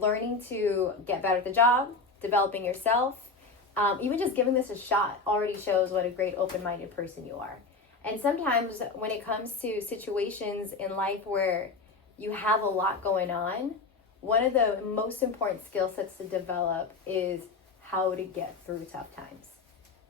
learning to get better at the job, developing yourself, even just giving this a shot already shows what a great open-minded person you are. And sometimes when it comes to situations in life where you have a lot going on, one of the most important skill sets to develop is how to get through tough times,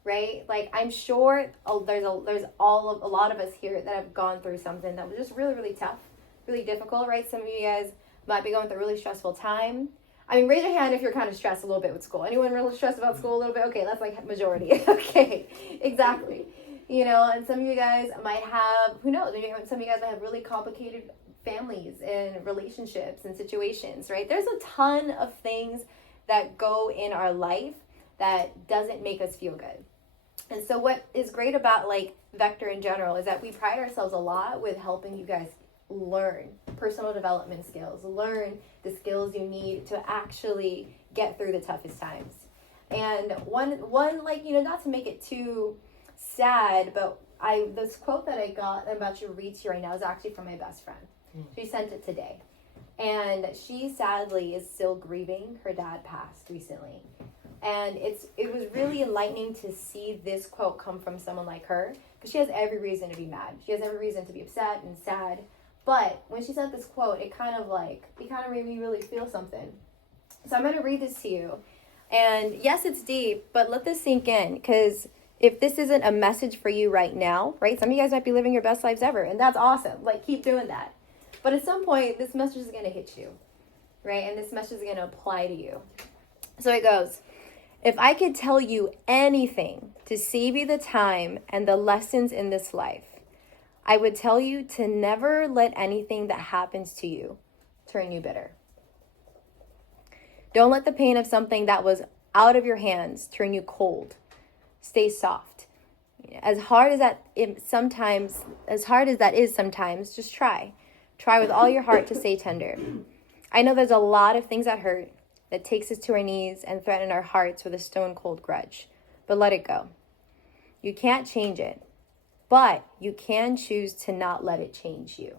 right? Like, I'm sure there's a lot of us here that have gone through something that was just really, really tough, really difficult, right? Some of you guys might be going through a really stressful time. I mean, raise your hand if you're kind of stressed a little bit with school. Anyone really stressed about school a little bit? Okay, that's like majority. Okay, exactly. You know, and some of you guys might have, who knows, some of you guys might have really complicated families and relationships and situations, right? There's a ton of things that go in our life that doesn't make us feel good. And so what is great about like Vector in general is that we pride ourselves a lot with helping you guys learn personal development skills, learn the skills you need to actually get through the toughest times. And one like, you know, not to make it too sad, but this quote that I got, I'm about to read to you right now, is actually from my best friend. She sent it today. And she sadly is still grieving. Her dad passed recently. And it was really enlightening to see this quote come from someone like her, because she has every reason to be mad. She has every reason to be upset and sad. But when she sent this quote, it kind of made me really feel something. So I'm going to read this to you. And yes, it's deep, but let this sink in, because if this isn't a message for you right now, right? Some of you guys might be living your best lives ever, and that's awesome. Like, keep doing that. But at some point, this message is going to hit you, right? And this message is going to apply to you. So it goes, if I could tell you anything to save you the time and the lessons in this life, I would tell you to never let anything that happens to you turn you bitter. Don't let the pain of something that was out of your hands turn you cold. Stay soft. As hard as that is sometimes, just try. Try with all your heart to stay tender. I know there's a lot of things that hurt, that takes us to our knees and threaten our hearts with a stone cold grudge. But let it go. You can't change it, but you can choose to not let it change you.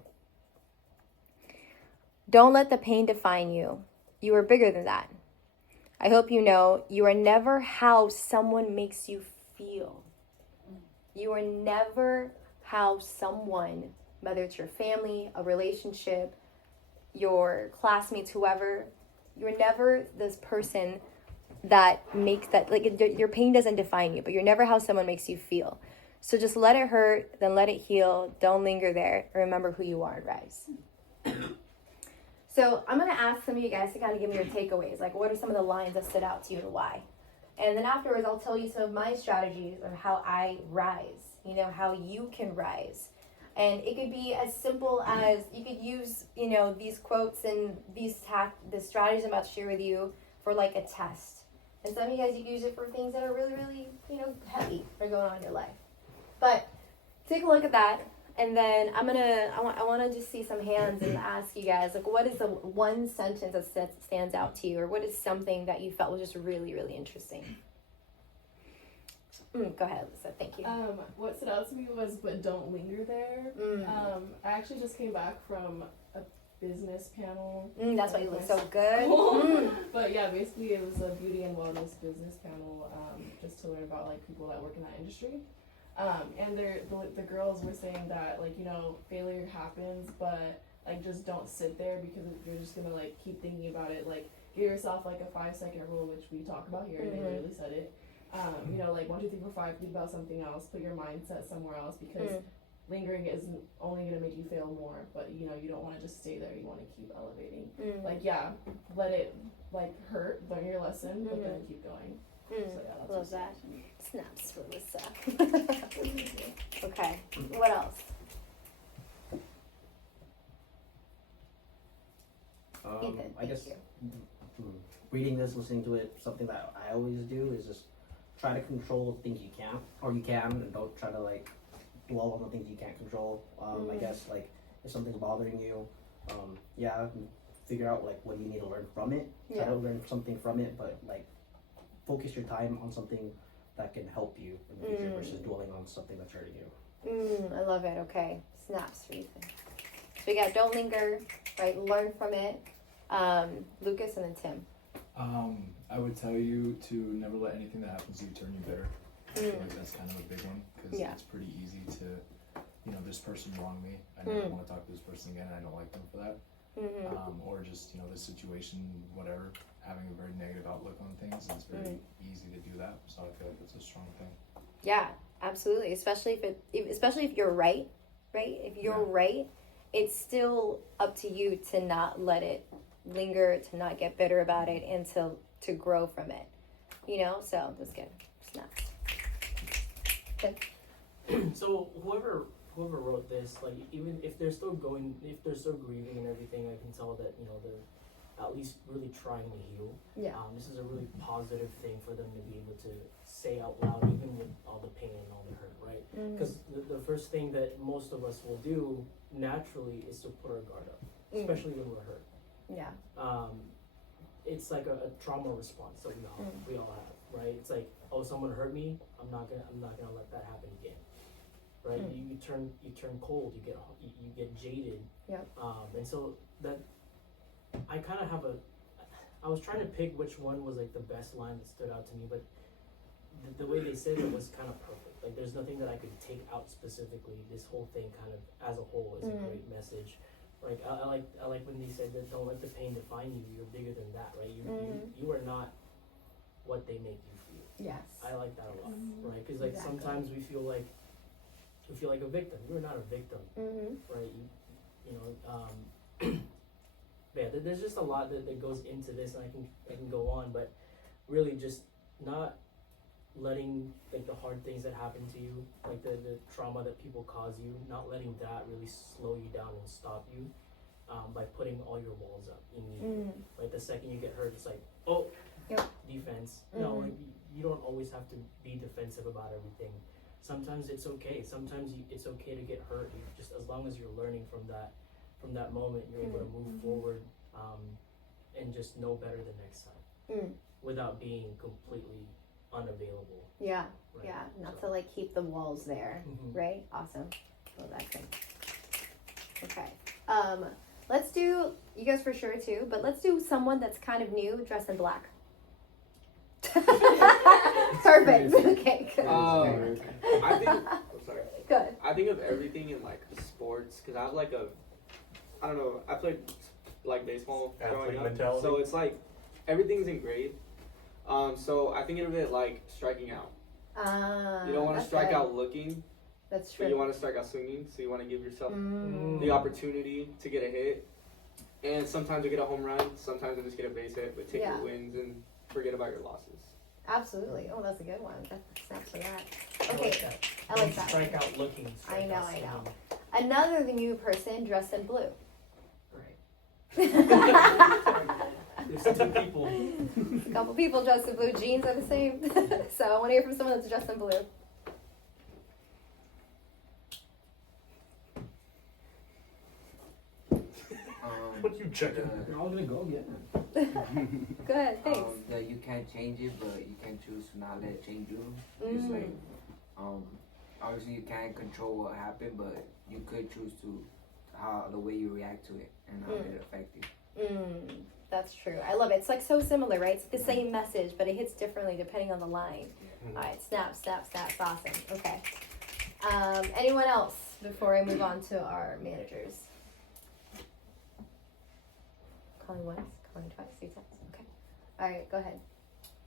Don't let the pain define you. You are bigger than that. I hope you know you are never how someone makes you feel. You are never how someone, whether it's your family, a relationship, your classmates, whoever, you're never this person that makes that, like, your pain doesn't define you, but you're never how someone makes you feel. So just let it hurt, then let it heal. Don't linger there. Remember who you are and rise. So I'm going to ask some of you guys to kind of give me your takeaways. Like, what are some of the lines that stood out to you and why? And then afterwards, I'll tell you some of my strategies of how I rise, you know, how you can rise. And it could be as simple as you could use, you know, these quotes and the strategies I'm about to share with you for like a test. And some of you guys, you can use it for things that are really, really, you know, heavy or going on in your life. But take a look at that. And then I want to just see some hands and ask you guys, like, what is the one sentence that stands out to you? Or what is something that you felt was just really, really interesting? Go ahead, Lisa. Thank you. What stood out to me was, but don't linger there. I actually just came back from a business panel. That's why you look so good. But yeah, basically it was a beauty and wellness business panel, just to learn about like people that work in that industry. And the girls were saying that, like, you know, failure happens, but like just don't sit there, because you're just gonna like keep thinking about it. Like, give yourself like a 5-second rule, which we talk about here, and they literally said it. You know, like 1, 2, 3, 4, 5, think about something else, put your mindset somewhere else, because lingering is only gonna make you fail more. But you know, you don't want to just stay there. You want to keep elevating. Like, yeah, let it like hurt, learn your lesson, but then keep going. So yeah, that's love that. Snaps for Lisa. Okay, what else? Ethan, I guess reading this, listening to it, something that I always do is just try to control things you can, and don't try to like dwell on the things you can't control. I guess like if something's bothering you, figure out like what you need to learn from it. Try to learn something from it, but like focus your time on something that can help you in the future versus dwelling on something that's hurting you. I love it. Okay, snaps for Ethan. So we got don't linger, right? Learn from it. Lucas and then Tim. I would tell you to never let anything that happens to you turn you bitter. I feel like that's kind of a big one because it's pretty easy to, this person wronged me. I never want to talk to this person again. I don't like them for that. Or just, this situation, whatever, having a very negative outlook on things. It's very easy to do that. So I feel like that's a strong thing. Yeah, absolutely. Especially if you're right? If you're right, it's still up to you to not let it linger, to not get bitter about it, and to grow from it. So that's good. Snaps. Good. So whoever wrote this, like, even if they're still grieving and everything, I can tell that they're at least really trying to heal. Yeah. This is a really positive thing for them to be able to say out loud, even with all the pain and all the hurt, right? Because the first thing that most of us will do naturally is to put our guard up, especially when we're hurt. Yeah. It's like a trauma response that we all have, right? It's like, oh, someone hurt me, I'm not gonna let that happen again. Right? You turn cold, you get jaded. Yeah. And so that I kind of have I was trying to pick which one was like the best line that stood out to me, but the way they said it was kind of perfect. Like, there's nothing that I could take out specifically. This whole thing kind of as a whole is a great message. Like, I like when they said that, don't let the pain define you. You're bigger than that, right? You are not what they make you feel. Yes. I like that a lot, right? Because like sometimes we feel like a victim. You're not a victim, right? Yeah. There's just a lot that goes into this, and I can go on, but really just not letting like the hard things that happen to you, like the trauma that people cause you, not letting that really slow you down and stop you, by putting all your walls up immediately. Like the second you get hurt, it's like, oh, defense. No, like, you don't always have to be defensive about everything. Sometimes it's okay. Sometimes it's okay to get hurt. Just as long as you're learning from that moment, you're able to move forward, and just know better the next time, without being completely unavailable. Yeah. Right? Yeah. Not to like keep the walls there. Right. Awesome. Well, that's good. Okay. Let's do, you guys for sure too, but let's do someone that's kind of new, dressed in black. Perfect. Okay. Good. I think. Sorry. Good. I think of everything in like sports because I have like I don't know. I played like baseball growing up, mentality. so it's like everything's engraved. So I think of it like striking out. You don't want to strike out looking. That's true. But you want to strike out swinging, so you want to give yourself the opportunity to get a hit. And sometimes you get a home run, sometimes you just get a base hit, but take your wins and forget about your losses. Absolutely. Oh, that's a good one. That snaps for that. I Okay. like that. I like that. Strike out looking. I know. swinging. Another new person dressed in blue. Right. There's two people. A couple people dressed in blue. Jeans are the same. So I want to hear from someone that's dressed in blue. What you checking? You're all gonna go get it. Go ahead. Thanks. That you can't change it, but you can choose to not let it change you. It's like, obviously you can't control what happened, but you could choose to the way you react to it and how it affect you. That's true. I love it. It's like so similar, right? It's the same message, but it hits differently depending on the line. All right, snap. Awesome. Okay. Anyone else before I move on to our managers? Calling once, calling twice, 3 times. Okay. All right, go ahead.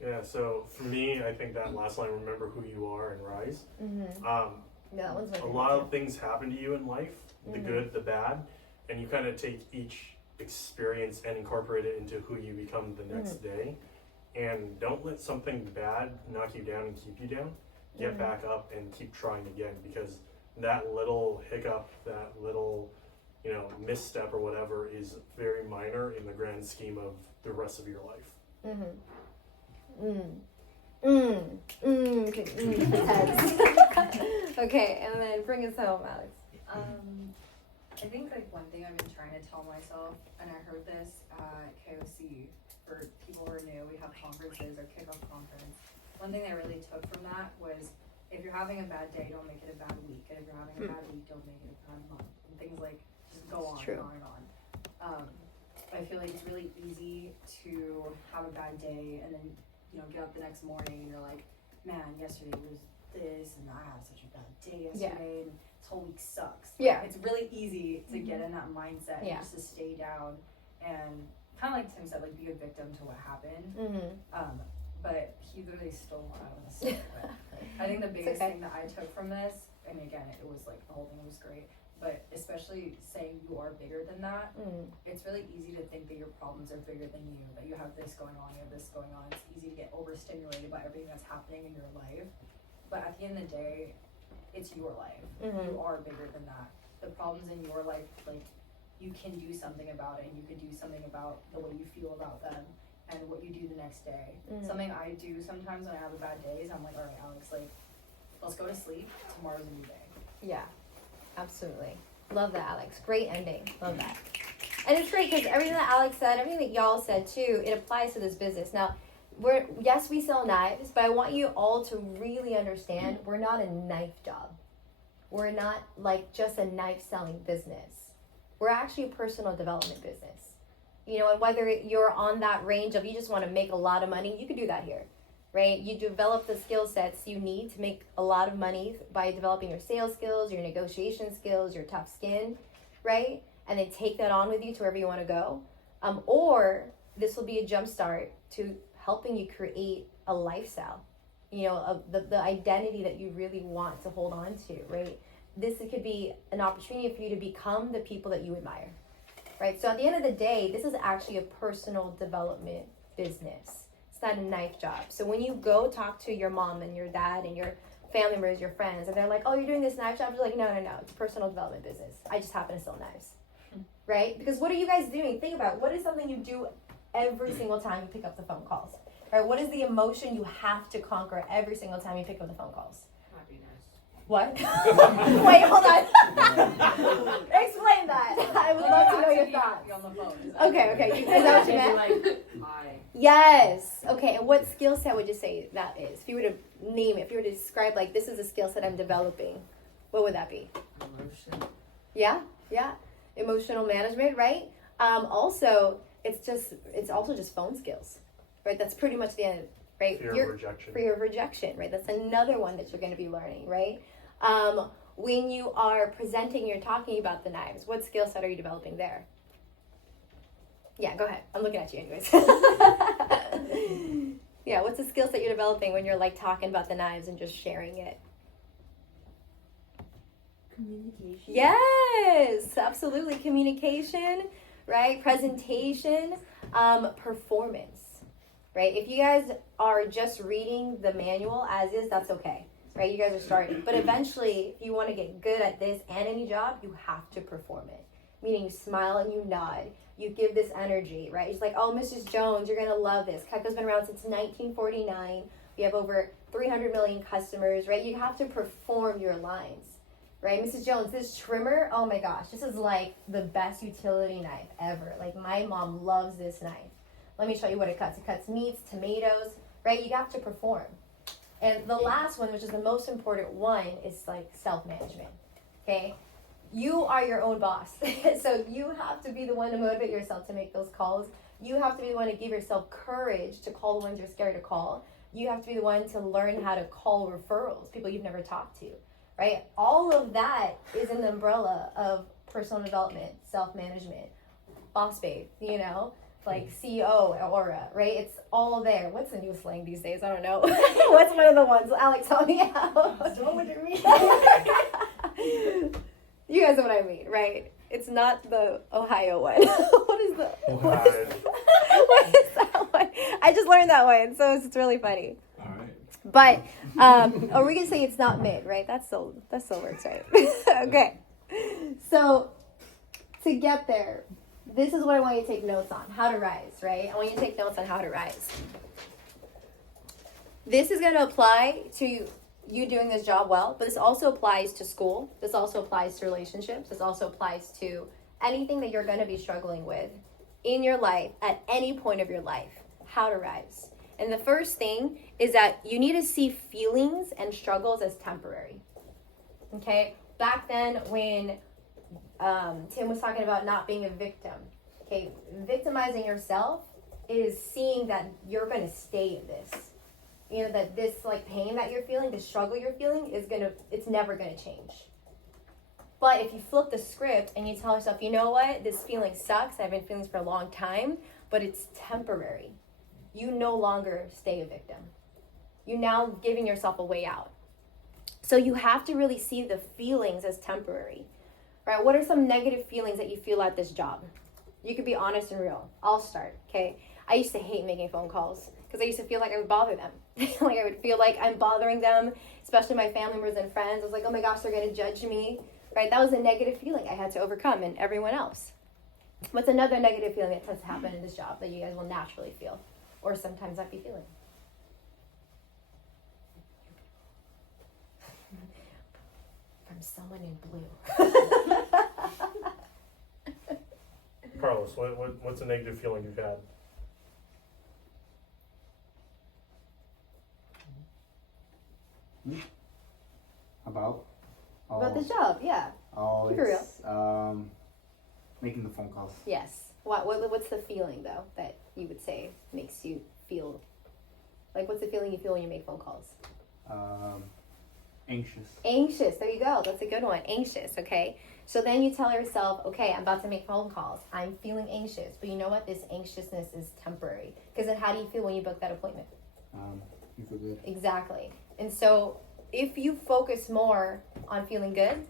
Yeah, so for me, I think that last line, remember who you are and rise. Yeah, that one's my A favorite lot too. of things happen to you in life, the good, the bad, and you kind of take each experience and incorporate it into who you become the next day. And don't let something bad knock you down and keep you down. Get back up and keep trying again, because that little hiccup, that little misstep or whatever is very minor in the grand scheme of the rest of your life. Okay, and then bring us home, Alex. I think like one thing I've been trying to tell myself, and I heard this at KOC for people who are new, we have conferences or kickoff conference. One thing I really took from that was, if you're having a bad day, don't make it a bad week, and if you're having a bad week, don't make it a bad month, and things like just go on True. and on and on. I feel like it's really easy to have a bad day and then, get up the next morning and you're like, man, yesterday was this and I had such a bad day yesterday and this whole week sucks. Yeah. It's really easy to get in that mindset and just to stay down and kind of like Tim said, like be a victim to what happened. But he literally stole what I was saying. I think the biggest thing that I took from this, and again, it was like the whole thing was great, but especially saying you are bigger than that, it's really easy to think that your problems are bigger than you, that you have this going on, you have this going on. It's easy to get overstimulated by everything that's happening in your life. But at the end of the day, it's your life. You are bigger than that. The problems in your life, like, you can do something about it, and you can do something about the way you feel about them and what you do the next day. Something I do sometimes when I have a bad day is I'm like, all right, Alex, like, let's go to sleep. Tomorrow's a new day. Yeah, absolutely. Love that, Alex. Great ending. Love that. And it's great because everything that Alex said, everything that y'all said too, it applies to this business. Now, yes, we sell knives, but I want you all to really understand we're not a knife job. We're not like just a knife selling business. We're actually a personal development business. And whether you're on that range of you just want to make a lot of money, you could do that here, right? You develop the skill sets you need to make a lot of money by developing your sales skills, your negotiation skills, your tough skin, right? And then take that on with you to wherever you want to go. Or this will be a jump start to helping you create a lifestyle, of the identity that you really want to hold on to, right? This could be an opportunity for you to become the people that you admire, right? So at the end of the day, this is actually a personal development business. It's not a knife job. So when you go talk to your mom and your dad and your family members, your friends, and they're like, oh, you're doing this knife job? You're like, no, it's a personal development business. I just happen to sell knives, right? Because what are you guys doing? Think about it. What is something you do every single time you pick up the phone calls, right? What is the emotion you have to conquer every single time you pick up the phone calls? What? Wait, hold on. Explain that. I would love to know your thoughts. On the phone. Okay. Is that what you meant? Like, hi. Yes. Okay, and what skill set would you say that is? If you were to name it, if you were to describe, like, this is a skill set I'm developing, what would that be? Emotion. Yeah. Emotional management, right? Also, it's also just phone skills, right? That's pretty much the end, right? Fear of rejection, right? That's another one that you're going to be learning, right? When you are presenting, you're talking about the knives, what skill set are you developing there? Yeah, go ahead. I'm looking at you anyways. Yeah, what's the skill set you're developing when you're like talking about the knives and just sharing it? Communication. Yes, absolutely. Communication, right? Presentation, performance, right? If you guys are just reading the manual as is, that's okay, right? You guys are starting. But eventually, if you want to get good at this and any job, you have to perform it. Meaning you smile and you nod. You give this energy, right? It's like, oh, Mrs. Jones, you're going to love this. Cutco's been around since 1949. We have over 300 million customers, right? You have to perform your lines, right? Mrs. Jones, this trimmer, oh my gosh, this is like the best utility knife ever. Like, my mom loves this knife. Let me show you what it cuts. It cuts meats, tomatoes, right? You have to perform. And the last one, which is the most important one, is like self-management, okay? You are your own boss. So you have to be the one to motivate yourself to make those calls. You have to be the one to give yourself courage to call the ones you're scared to call. You have to be the one to learn how to call referrals, people you've never talked to, right? All of that is in the umbrella of personal development, self-management, boss babe, like CEO aura, right? It's all there. What's the new slang these days? I don't know. What's one of the ones? Alex, help me out. Don't look at me. You guys know what I mean, right? It's not the Ohio one. What is what is that one? I just learned that one, so it's really funny. All right. But are we gonna say it's not mid, right? That still works, right? Okay. So to get there, this is what I want you to take notes on: how to rise, right? I want you to take notes on how to rise. This is gonna apply to you doing this job well, but this also applies to school. This also applies to relationships. This also applies to anything that you're going to be struggling with in your life at any point of your life. How to rise. And the first thing is that you need to see feelings and struggles as temporary. Okay? Back then when Tim was talking about not being a victim, Okay, victimizing yourself is seeing that you're going to stay in this. You know, that this like pain that you're feeling, the struggle you're feeling it's never going to change. But if you flip the script and you tell yourself, you know what, this feeling sucks, I've been feeling this for a long time, but it's temporary. You no longer stay a victim. You're now giving yourself a way out. So you have to really see the feelings as temporary, right? What are some negative feelings that you feel at this job? You could be honest and real. I'll start, okay? I used to hate making phone calls because I used to feel like I would bother them. Like I would feel like I'm bothering them, especially my family members and friends. I was like, oh my gosh, they're gonna judge me, right? That was a negative feeling I had to overcome, and everyone else. What's another negative feeling that tends to happen in this job that you guys will naturally feel, or sometimes not be feeling? From someone in blue. Carlos, what's a negative feeling you've had? About About the job, yeah. Oh, Keep it real. it's making the phone calls. Yes. What's the feeling though that you would say makes you feel like what's the feeling you feel when you make phone calls? Anxious. Anxious. There you go. That's a good one. Anxious. Okay. So then you tell yourself, okay, I'm about to make phone calls. I'm feeling anxious, but you know what? This anxiousness is temporary. Because then, how do you feel when you book that appointment? You feel good. Exactly. And so, if you focus more on feeling good,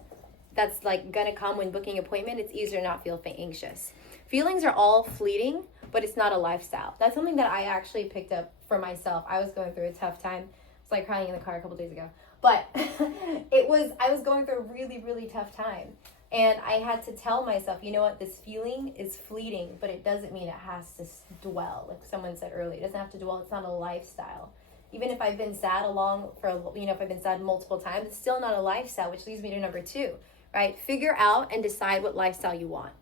that's like gonna come when booking an appointment. It's easier to not feel anxious. Feelings are all fleeting, but it's not a lifestyle. That's something that I actually picked up for myself. I was going through a tough time. It's like crying in the car a couple days ago. But I was going through a really, really tough time. And I had to tell myself, you know what, this feeling is fleeting, but it doesn't mean it has to dwell. Like someone said earlier, it doesn't have to dwell. It's not a lifestyle. Even if I've been sad if I've been sad multiple times, it's still not a lifestyle, which leads me to number 2, right? Figure out and decide what lifestyle you want.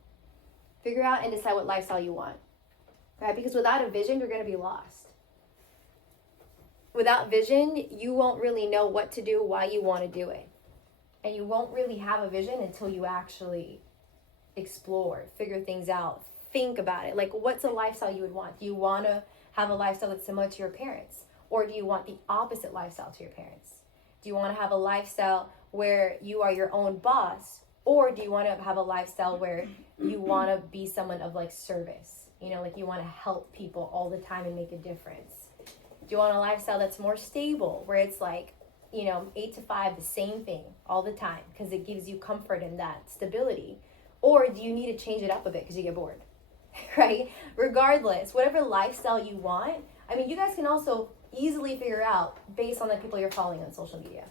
Figure out and decide what lifestyle you want, right? Because without a vision, you're going to be lost. Without vision, you won't really know what to do, why you want to do it. And you won't really have a vision until you actually explore, figure things out, think about it. Like, what's a lifestyle you would want? Do you want to have a lifestyle that's similar to your parents? Or do you want the opposite lifestyle to your parents? Do you want to have a lifestyle where you are your own boss? Or do you want to have a lifestyle where you want to be someone of like service? You know, like you want to help people all the time and make a difference. Do you want a lifestyle that's more stable, where it's like, 8 to 5, the same thing all the time, because it gives you comfort in that stability? Or do you need to change it up a bit because you get bored, right? Regardless, whatever lifestyle you want, you guys can also easily figure out based on the people you're following on social media.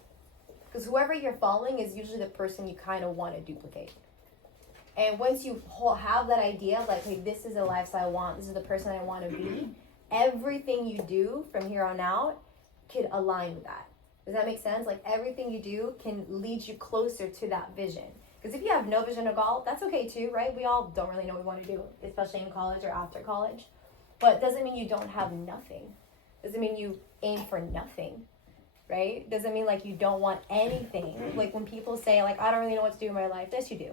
Because whoever you're following is usually the person you kind of want to duplicate. And once you have that idea of like, hey, this is the lifestyle I want, this is the person I want to be, everything you do from here on out could align with that. Does that make sense? Like everything you do can lead you closer to that vision. Because if you have no vision at all, that's okay too, right? We all don't really know what we want to do, especially in college or after college. But it doesn't mean you don't have nothing. Doesn't mean you aim for nothing, right? Doesn't mean like you don't want anything. Like when people say like, I don't really know what to do in my life. Yes, you do.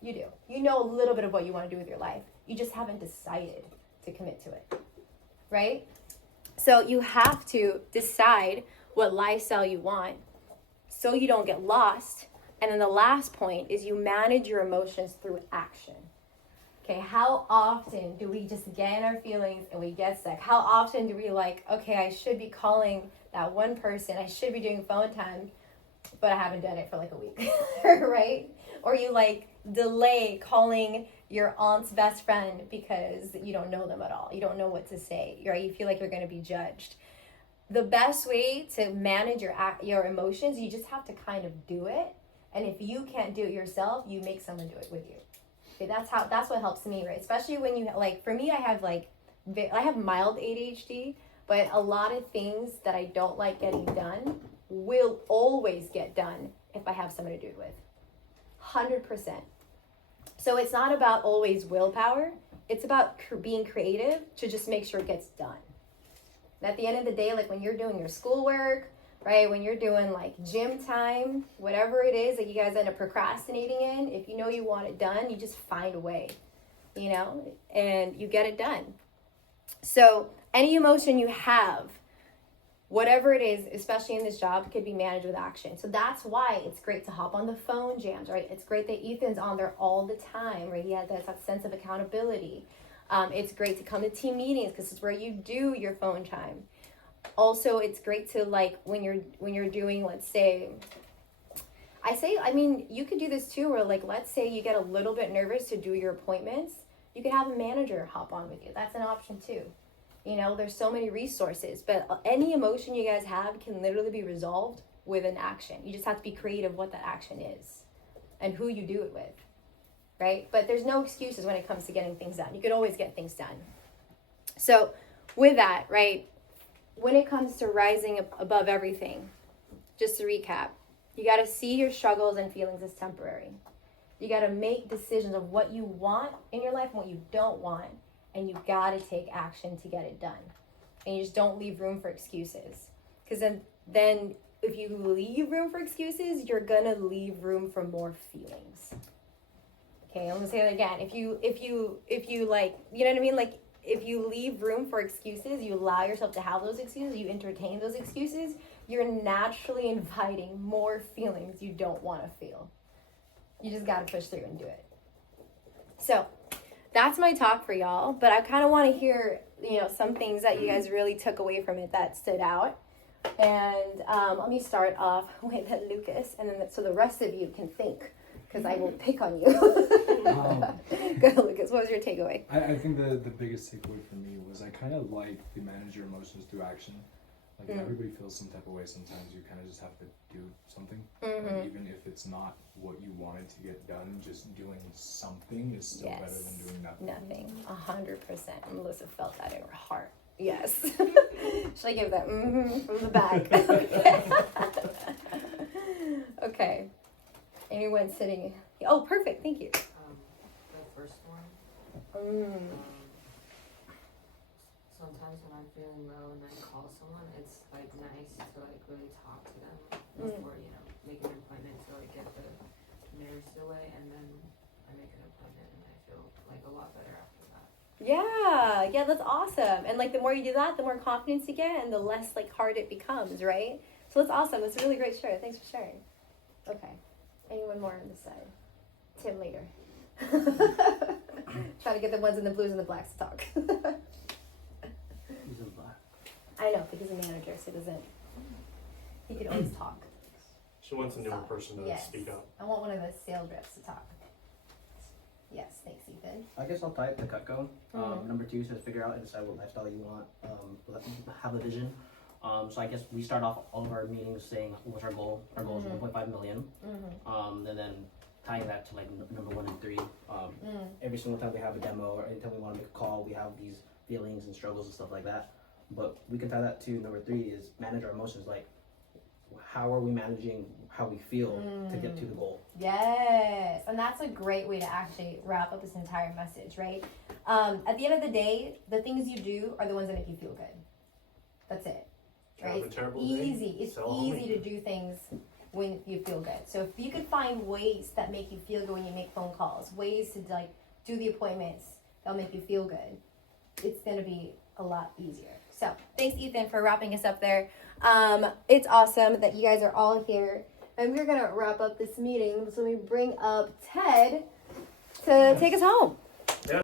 You do. You know a little bit of what you want to do with your life. You just haven't decided to commit to it, right? So you have to decide what lifestyle you want so you don't get lost. And then the last point is you manage your emotions through action. Okay, how often do we just get in our feelings and we get sick? How often do we like, okay, I should be calling that one person, I should be doing phone time, but I haven't done it for like a week, right? Or you like delay calling your aunt's best friend because you don't know them at all. You don't know what to say, right? You feel like you're going to be judged. The best way to manage your emotions, you just have to kind of do it. And if you can't do it yourself, you make someone do it with you. Okay, that's what helps me, right? Especially when you like, for me, I have mild ADHD, but a lot of things that I don't like getting done will always get done if I have someone to do it with. 100%. So it's not about always willpower. It's about being creative to just make sure it gets done. And at the end of the day, like when you're doing your schoolwork, right? When you're doing like gym time, whatever it is that you guys end up procrastinating in, if you know you want it done, you just find a way. you know, and you get it done. So any emotion you have, whatever it is, especially in this job, could be managed with action. So that's why it's great to hop on the phone jams, right? It's great that Ethan's on there all the time, right? He has that sense of accountability. It's great to come to team meetings because it's where you do your phone time. Also, it's great to, like, when you're doing, let's say, you could do this too, where, like, let's say you get a little bit nervous to do your appointments, you could have a manager hop on with you. That's an option too. You know, there's so many resources, but any emotion you guys have can literally be resolved with an action. You just have to be creative what that action is and who you do it with, right? But there's no excuses when it comes to getting things done. You could always get things done. So with that, right, when it comes to rising above everything, just to recap, you got to see your struggles and feelings as temporary. You got to make decisions of what you want in your life and what you don't want. And you got to take action to get it done. And you just don't leave room for excuses. Because then if you leave room for excuses, you're going to leave room for more feelings. Okay, I'm going to say that again. If you like, you know what I mean? Like, if you leave room for excuses, you allow yourself to have those excuses, you entertain those excuses, you're naturally inviting more feelings you don't want to feel. You just got to push through and do it. So that's my talk for y'all, but I kind of want to hear, you know, some things that you guys really took away from it that stood out. And let me start off with Lucas, and then so the rest of you can think, because I will pick on you. Go ahead, Lucas. What was your takeaway? I think the biggest takeaway for me was I kind of like the manage your emotions through action. Like everybody feels some type of way sometimes. You kind of just have to do something. Like, even if it's not what you wanted to get done, just doing something is still better than doing nothing. Nothing. 100%. Melissa felt that in her heart. Yes. Should I give that from the back? Okay. Anyone sitting? Oh, perfect. Thank you. The first one. Sometimes when I'm feeling low and I call someone, it's like nice to like really talk to them before, you know, make an appointment to like get the nerves away, and then I make an appointment and I feel like a lot better after that. Yeah, that's awesome. And like the more you do that, the more confidence you get and the less like hard it becomes, right? So that's awesome. That's a really great share. Thanks for sharing. Okay. Anyone more on this side? Tim later. Trying to get the ones in the blues and the blacks to talk. He's in black. I know, but he's a manager, so he can always talk. She wants a newer person to speak up. I want one of the sales reps to talk. Yes, thanks, Ethan. I guess I'll tie it to Cutco. Number 2 says figure out and decide what lifestyle you want. Have a vision. So I guess we start off all of our meetings saying what's our goal. Our goal is 1.5 million. And then tying that to like number 1 and 3. Every single time we have a demo or anytime we want to make a call, we have these feelings and struggles and stuff like that. But we can tie that to number 3 is manage our emotions. Like, how are we managing how we feel to get to the goal? Yes, and that's a great way to actually wrap up this entire message, right? At the end of the day, the things you do are the ones that make you feel good. That's it, right? It's easy. It's easy to do things when you feel good. So if you could find ways that make you feel good when you make phone calls, ways to like do the appointments that'll make you feel good, it's gonna be a lot easier. So thanks, Ethan, for wrapping us up there. It's awesome that you guys are all here, and we're gonna wrap up this meeting. So we bring up Ted to take us home.